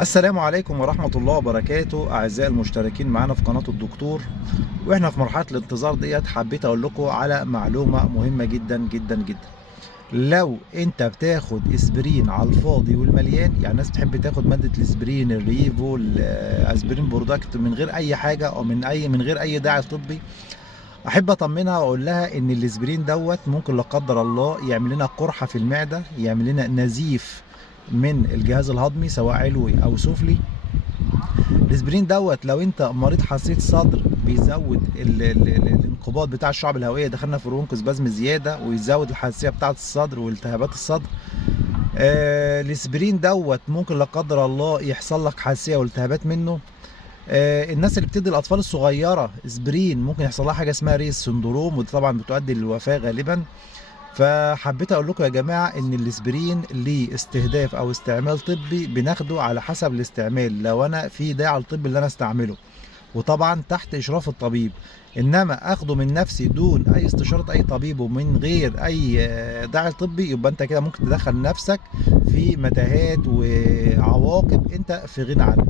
السلام عليكم ورحمة الله وبركاته أعزائي المشتركين معنا في قناة الدكتور. وإحنا في مرحلة الانتظار ديت حبيت أقول لكم على معلومة مهمة جدا جدا جدا. لو أنت بتاخد اسبرين على الفاضي والمليان، يعني الناس بتحب تاخد مادة الاسبرين الريفو الاسبرين برودكت من غير أي حاجة أو من غير أي داعي طبي، أحب أطمنها وأقول لها إن الاسبرين دوت ممكن لا قدر الله يعمل لنا قرحة في المعدة، يعمل لنا نزيف من الجهاز الهضمي سواء علوي أو سفلي. الاسبرين دوت لو انت مريض حساسيه صدر بيزود الانقباض بتاع الشعب الهوائيه، دخلنا في برونكوسبازم زياده ويزود الحساسيه بتاعه الصدر والتهابات الصدر. الاسبرين دوت ممكن لا قدر الله يحصل لك حساسيه والتهابات منه. الناس اللي بتدي الاطفال الصغيره اسبرين ممكن يحصل لها حاجه اسمها ريس سندروم، ودي طبعا بتؤدي للوفاه غالبا. فحبيت اقول لكم يا جماعه ان الاسبرين ليه استهداف او استعمال طبي بناخده على حسب الاستعمال، لو انا في داعي للطب اللي انا استعمله وطبعا تحت اشراف الطبيب. انما اخده من نفسي دون اي استشاره اي طبيب ومن غير اي داعي طبي، يبقى انت كده ممكن تدخل نفسك في متاهات وعواقب انت في غنى عنها.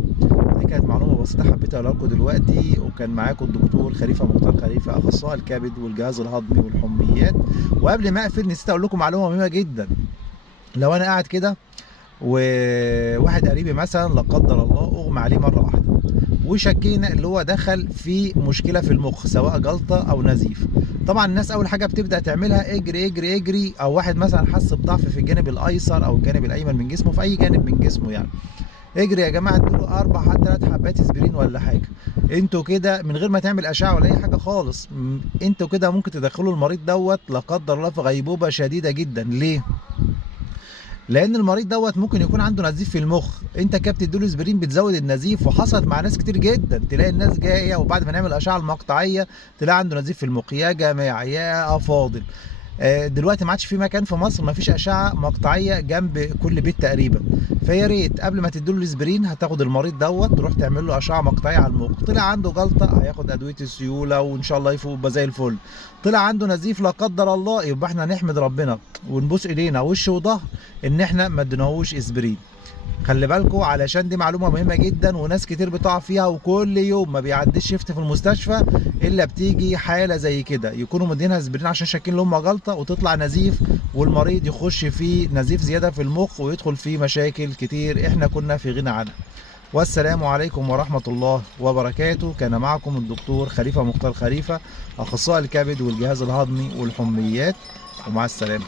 دي كانت معلومه بسيطه حبيت اقولها لكم دلوقتي، وكان معاكم الدكتور خليفه مختار خليفه، اخصائي الكبد والجهاز الهضمي والحميات. وقبل ما اقفل نسيت اقول لكم معلومه مهمه جدا. لو انا قاعد كده وواحد قريبي مثلا لا قدر الله اغمى عليه مره واحده، وشكينا اللي هو دخل في مشكله في المخ سواء جلطه او نزيف، طبعا الناس اول حاجه بتبدا تعملها اجري اجري اجري، او واحد مثلا حس بضعف في الجانب الايسر او الجانب الايمن من جسمه، في اي جانب من جسمه يعني، اجري يا جماعه اديله 4 حتى 3 حبات اسبرين ولا حاجه. انتوا كده من غير ما تعمل اشعه ولا اي حاجه خالص، انتوا كده ممكن تدخلوا المريض دوت لا قدر الله في غيبوبه شديده جدا. ليه؟ لان المريض دوت ممكن يكون عنده نزيف في المخ، انت كده بتديله اسبرين بتزود النزيف، وحصلت مع ناس كتير جدا، تلاقي الناس جايه وبعد ما نعمل اشعه المقطعيه تلاقي عنده نزيف في المخ. يا جماعه يا افاضل، دلوقتي ما عادش في مكان في مصر ما فيش اشعه مقطعيه جنب كل بيت تقريبا، فيا ريت قبل ما تديله الاسبرين هتاخد المريض دوت تروح تعمل له اشعه مقطعيه على المخ. طلع عنده جلطه هياخد ادويه السيوله وان شاء الله يفوق يبقى زي الفل. طلع عنده نزيف لا قدر الله، يبقى احنا نحمد ربنا ونبوس ايدينا وش وظهر ان احنا ما اديناهوش اسبرين. خلي بالكم علشان دي معلومه مهمه جدا وناس كتير بتقع فيها، وكل يوم ما بيعديش شيفت في المستشفى الا بتيجي حاله زي كده يكونوا مدينها اسبرين عشان شاكين لهم جلطه وتطلع نزيف، والمريض يخش في نزيف زياده في المخ ويدخل في مشاكل كتير احنا كنا في غنى عنها. والسلام عليكم ورحمه الله وبركاته. كان معكم الدكتور خليفه مختار خليفه، اخصائي الكبد والجهاز الهضمي والحميات، ومع السلامه.